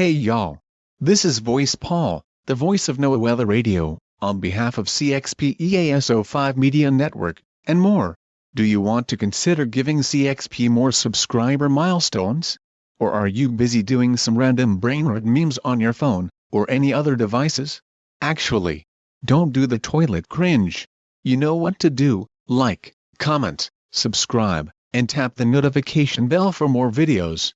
Hey y'all. This is Voice Paul, the voice of NOAA Weather Radio, on behalf of CXP EAS 05 Media Network, and more. Do you want to consider giving CXP more subscriber milestones? Or are you busy doing some random brainrot memes on your phone, or any other devices? Actually, don't do the toilet cringe. You know what to do: like, comment, subscribe, and tap the notification bell for more videos.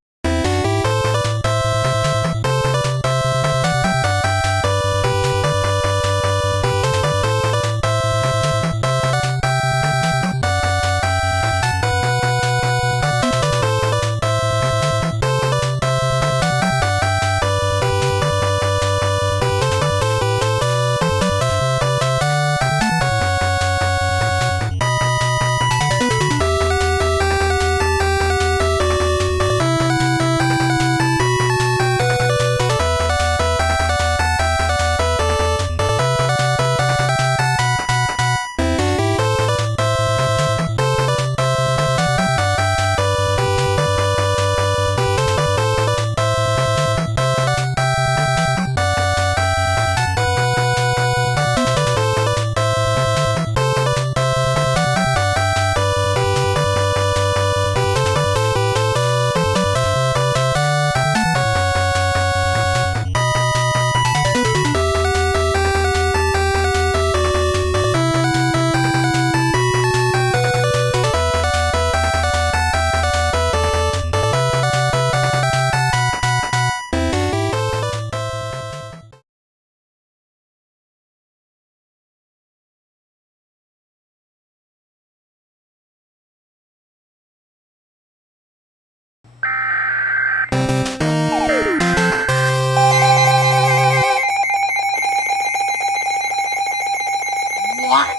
What?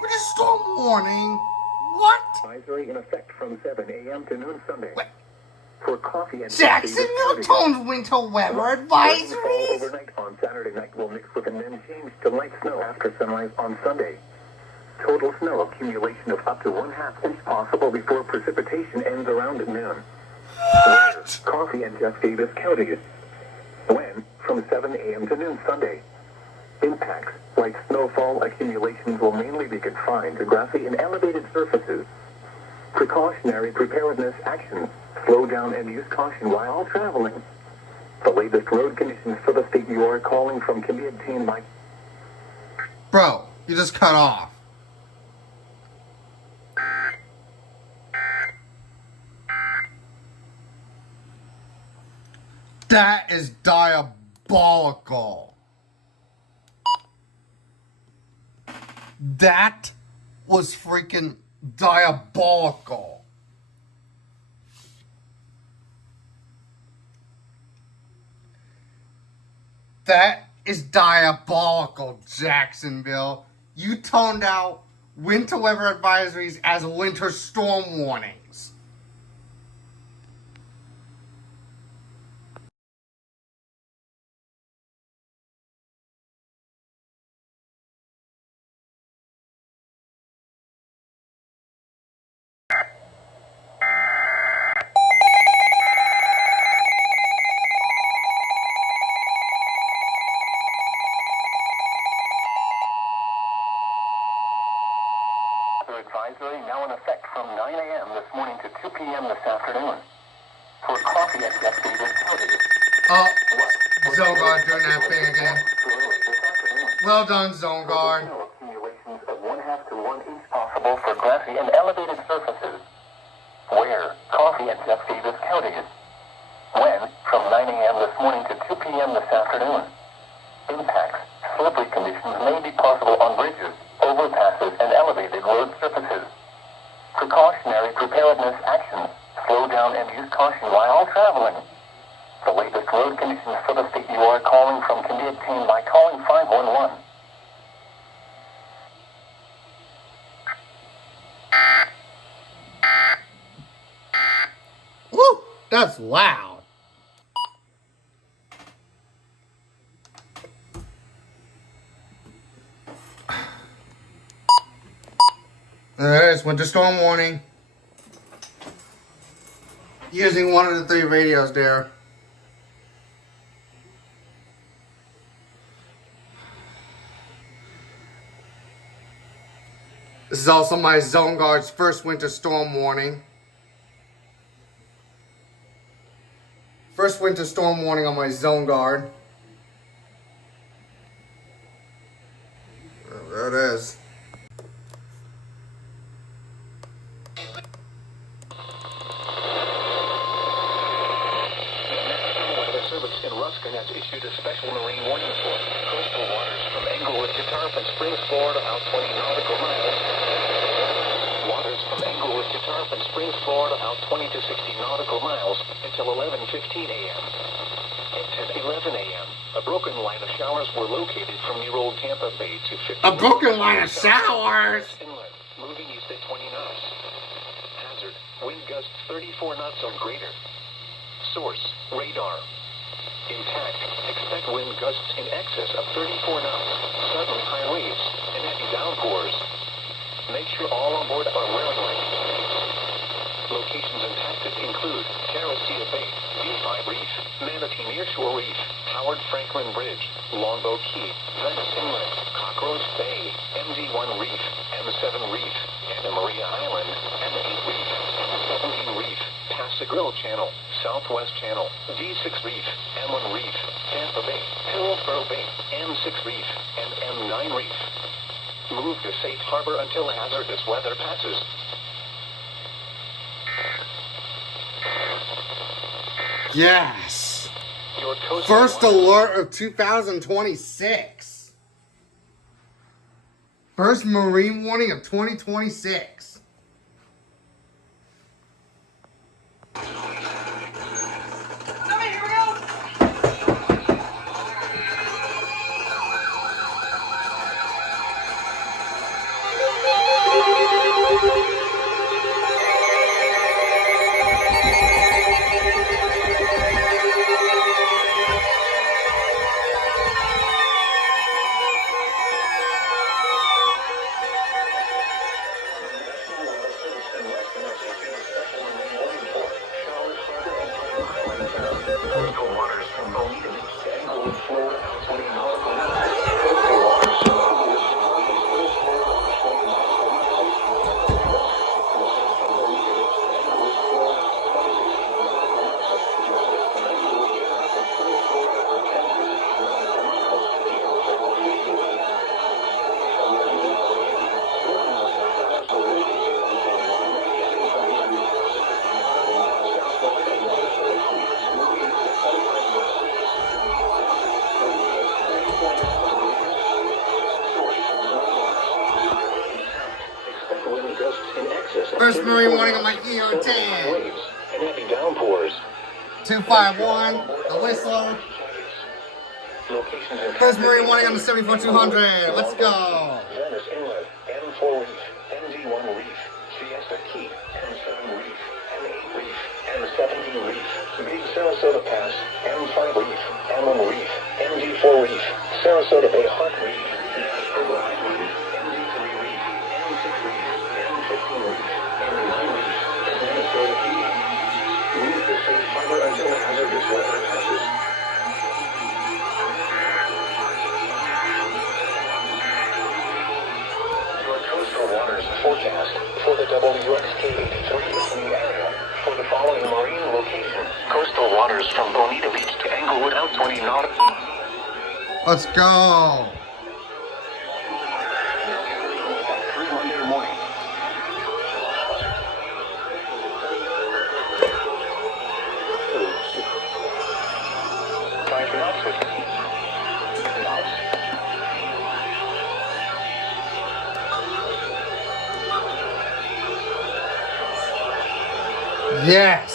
With a storm warning? What? Advisory in effect from 7 a.m. to noon Sunday. What? For coffee and Jacksonville tones winter weather advisories? Overnight on Saturday night will mix with and then change to light snow after sunrise on Sunday. Total snow accumulation of up to 1/2 inch possible before precipitation ends around noon. What? Coffee and Jeff Davis counties. When? From 7 a.m. to noon Sunday. Impacts: light snowfall accumulations will mainly be confined to grassy and elevated surfaces. Precautionary preparedness actions: slow down and use caution while traveling. The latest road conditions for the state you are calling from can be obtained by... Bro, you just cut off. That is diabolical. That was freaking diabolical. That is diabolical, Jacksonville. You toned out winter weather advisories as winter storm warnings. Advisory now in effect from 9 a.m. this morning to 2 p.m. this afternoon. For coffee and Jeff Davis counties. Oh, Zone Guard doing that thing again. Well done, Zone Guard. Accumulations of 1/2 to 1 inch possible for grassy and elevated surfaces. Where? Coffee and Jeff Davis counties. When? From 9 a.m. this morning to 2 p.m. this afternoon. Impacts: slippery conditions may be possible on bridges, overpasses, and elevated road surfaces. Precautionary preparedness actions: slow down and use caution while traveling. The latest road conditions for the state you are calling from can be obtained by calling 511. Woo! That's loud. There it is, winter storm warning. using one of the 3 radios there. This is also my Zone Guard's first winter storm warning. First winter storm warning on my Zone Guard. There it is. Service in Ruskin has issued a special marine warning for coastal waters from Englewood to Tarpon Springs, Florida, out 20 nautical miles. Waters from Englewood to Tarpon Springs, Florida, out 20 to 60 nautical miles until 11:15 a.m. At 10:11 a.m., a broken line of showers were located from near Old Tampa Bay to 50. A broken line of showers! Inlet, moving east at 20 knots. Hazard, wind gusts 34 knots or greater. Source, radar. Intact, expect wind gusts in excess of 34 knots, sudden high waves, and heavy downpours. Make sure all on board are wearing life jackets. Locations impacted include Terracea Bay, D5 Reef, Manatee Nearshore Reef, Howard Franklin Bridge, Longboat Key, Venice Inlet, Cockroach Bay, MD1 Reef, M7 Reef, Anna Maria Island, M8 Reef, M17 Reef, Pascagoula Channel, Southwest Channel, D6 Reef, M1 Reef, Tampa Bay, Hillsborough Bay, M6 Reef, and M9 Reef. Move to safe harbor until hazardous weather passes. Yes! Your coastal First alert of 2026. First marine warning of 2026. Coastal waters from Bonita Beach to Englewood, Florida, out 20 nautical miles. Coastal waters. First marine warning on my EO10. And heavy downpours. 251, the Whistler. First marine warning on the 74200. Let's go. Venice Inlet, M4 Reef, MD1 Reef, Siesta Key, M7 Reef, M8 Reef, M17 Reef, Big Sarasota Pass, M5 Reef, M1 Reef, MD4 Reef, Sarasota Bay Hart Reef, MD3 Reef, M6 Reef, M15 Reef, M9 Reef, Minnesota Key. Move to safe harbor until hazardous weather passes. Your coastal waters forecast for the WXK-83 in the area. For the following marine location, coastal waters from Bonita Beach to Englewood, out 20 nautical. Let's go. Through Monday morning. Try for knots with knots. Yes.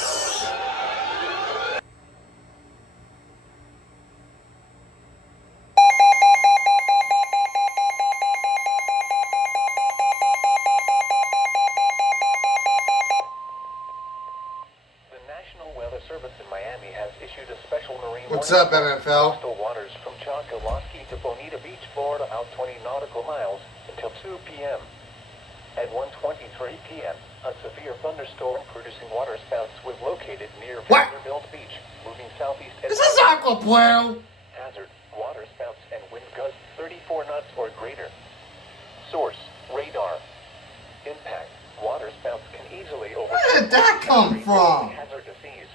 The National Weather Service in Miami has issued a special marine What's warning up, for MFL? coastal waters from Chocoloskee to Bonita Beach, Florida, out 20 nautical miles until 2 p.m. At 1:23 p.m., a severe thunderstorm producing waterspouts was located Aqua Blue. Hazard, water spouts and wind gusts 34 knots or greater. Source, radar. Impact, water spouts can easily overturn. Where did that come from? Hazardous seas.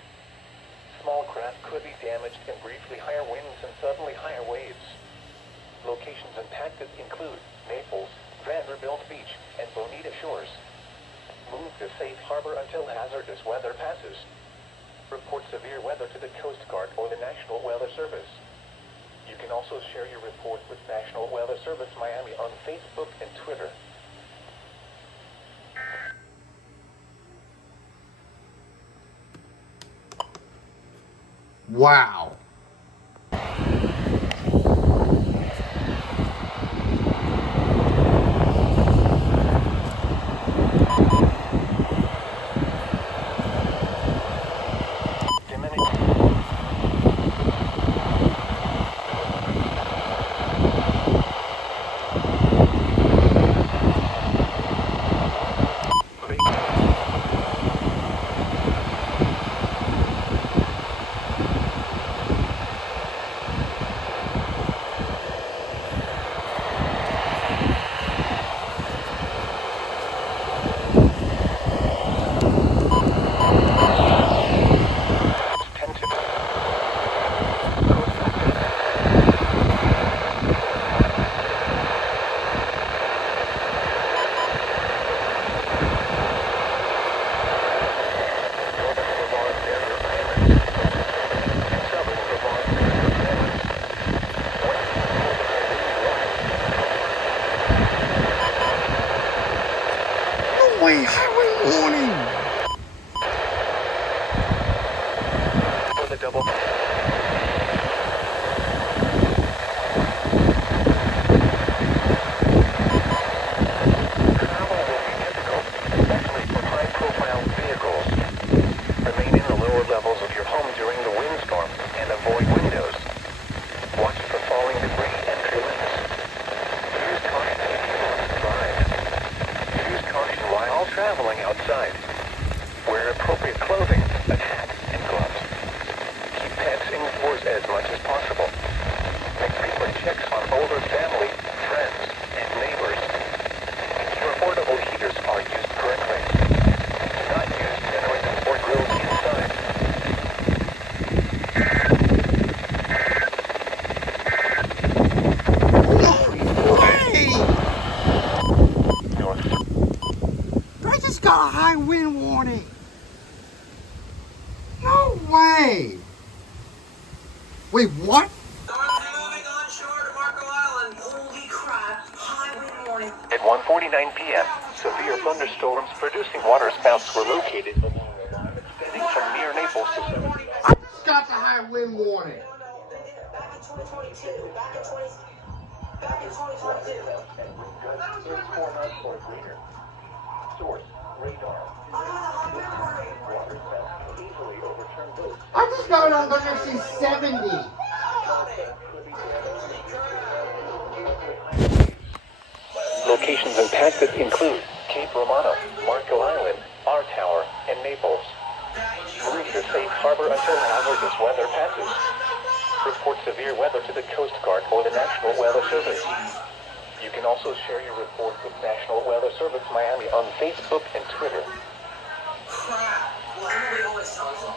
Small craft could be damaged in briefly higher winds and suddenly higher waves. Locations impacted include Naples, Vanderbilt Beach, and Bonita Shores. Move to safe harbor until hazardous weather passes. Report severe weather to the Coast Guard or the National Weather Service. You can also share your report with National Weather Service Miami on Facebook and Twitter. Wow. Wait, highway warning! For the double. Travel will be difficult, especially for high-profile vehicles. Remain in the lower levels of your home during the windstorm and avoid windows. Watch for falling debris and limbs. Use caution if you want to drive. Use caution while traveling outside. Wear appropriate clothing, a hat, and gloves. Keep pets indoors as much as possible. Make frequent checks on older family, friends, and neighbors. Ensure portable heaters are used correctly. Do not use generators or grills inside. I just got a high wind warning. No way. Wait, what? Moving onshore to Marco Island. Holy crap. High wind warning. At 1:49 p.m., severe thunderstorms producing waterspouts were located along the line extending from near Naples to 7. I just got the high wind warning. Back in 2022. Back in 2022. Source, radar. I got a high wind warning. Waterspouts can easily overturn boats. I just got it on WC 70. Locations impacted include Cape Romano, Marco Island, R Tower, and Naples. Move to safe harbor until hazardous weather passes. Report severe weather to the Coast Guard or the National Weather Service. You can also share your report with National Weather Service Miami on Facebook and Twitter. Crap. Well, nobody always tells them.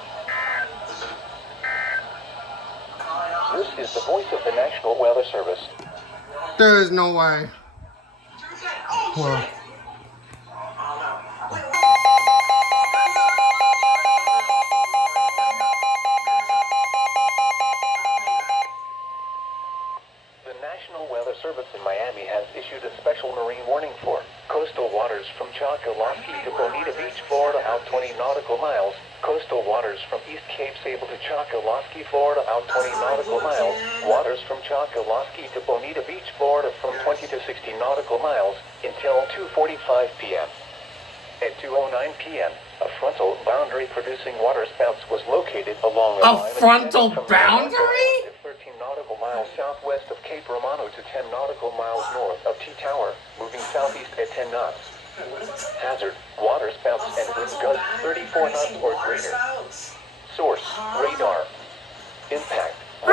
This is the voice of the National Weather Service. There is no way. Well, The National Weather Service in Miami has issued a special marine warning for coastal waters from Chocoloskee to Bonita Beach, Florida, out 20 nautical miles. Coastal waters from East Cape Sable to Chocoloskee, Florida, out 20 nautical miles. Waters from Chocoloskee to Bonita Beach, Florida, from 20 to 60 nautical miles until 2:45 p.m. At 2:09 p.m., a frontal boundary producing waterspouts was located along the a line frontal extending from boundary? 13 nautical miles southwest of Cape Romano to 10 nautical miles north of T Tower, moving southeast at 10 knots. Hazard, waterspouts and wind gusts 34 knots or greater. Source, radar. Impact, I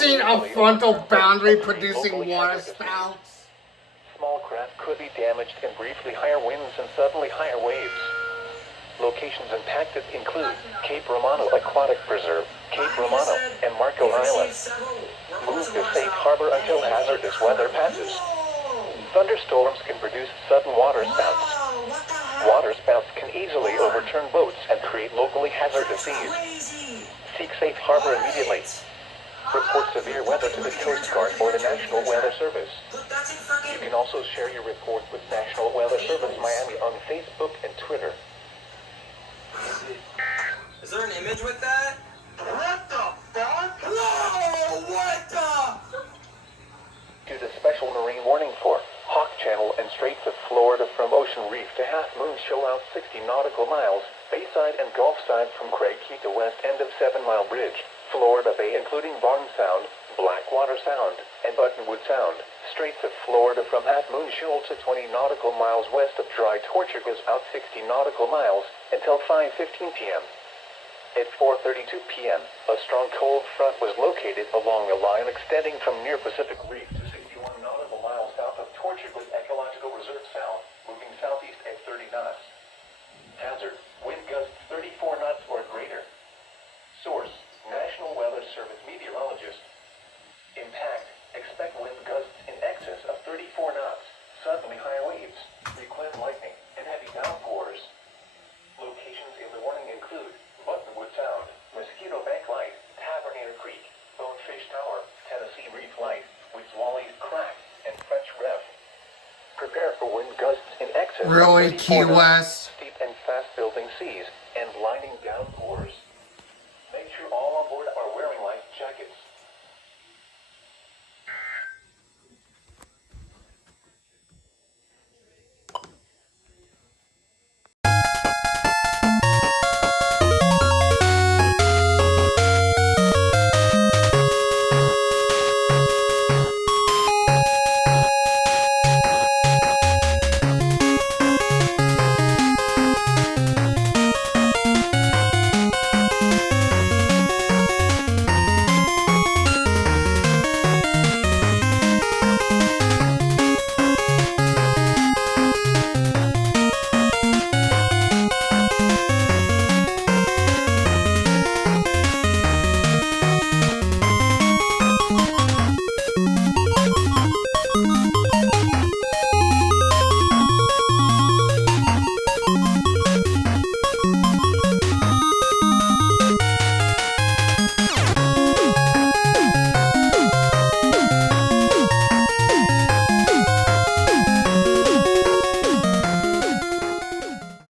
seen a frontal boundary producing water spouts? Small craft could be damaged in briefly higher winds and suddenly higher waves. Locations impacted include Cape Romano Aquatic Preserve, Cape Romano, and Marco Island. Move to safe harbor until hazardous weather passes. Thunderstorms can produce sudden water spouts. Water spouts can easily overturn boats and create locally hazardous seas. Seek safe harbor immediately. Report severe weather to the Coast Guard or the National Weather Service. You can also share your report with National Weather Service Miami on Facebook and Twitter. Is there an image with that? What the fuck? Whoa! What the? Due to special marine warning for Hawk Channel and Straits of Florida from Ocean Reef to Half Moon show out 60 nautical miles, Bayside and Gulf Side from Craig Key to west end of 7 Mile Bridge, Florida Bay including Barnes Sound, Blackwater Sound, and Buttonwood Sound, Straits of Florida from Half Moon Shoal to 20 nautical miles west of Dry Torture goes out 60 nautical miles until 5:15 p.m. At 4:32 p.m., a strong cold front was located along a line extending from near Pacific Reef to 61 nautical miles south of Torture with Ecological Reserve Sound, moving southeast at 30 knots. Hazard, wind gusts 34 knots or greater. Source, National Weather Service meteorologist. Impact, expect wind gusts in excess of 34 knots, suddenly high waves, frequent lightning, and heavy downpours. Locations in the warning include Buttonwood Sound, Mosquito Bank Light, Tabernator Creek, Bonefish Tower, Tennessee Reef Light, Woodswally's Crack, and French Ref. Prepare for wind gusts in excess Really, of 34 Key knots. West?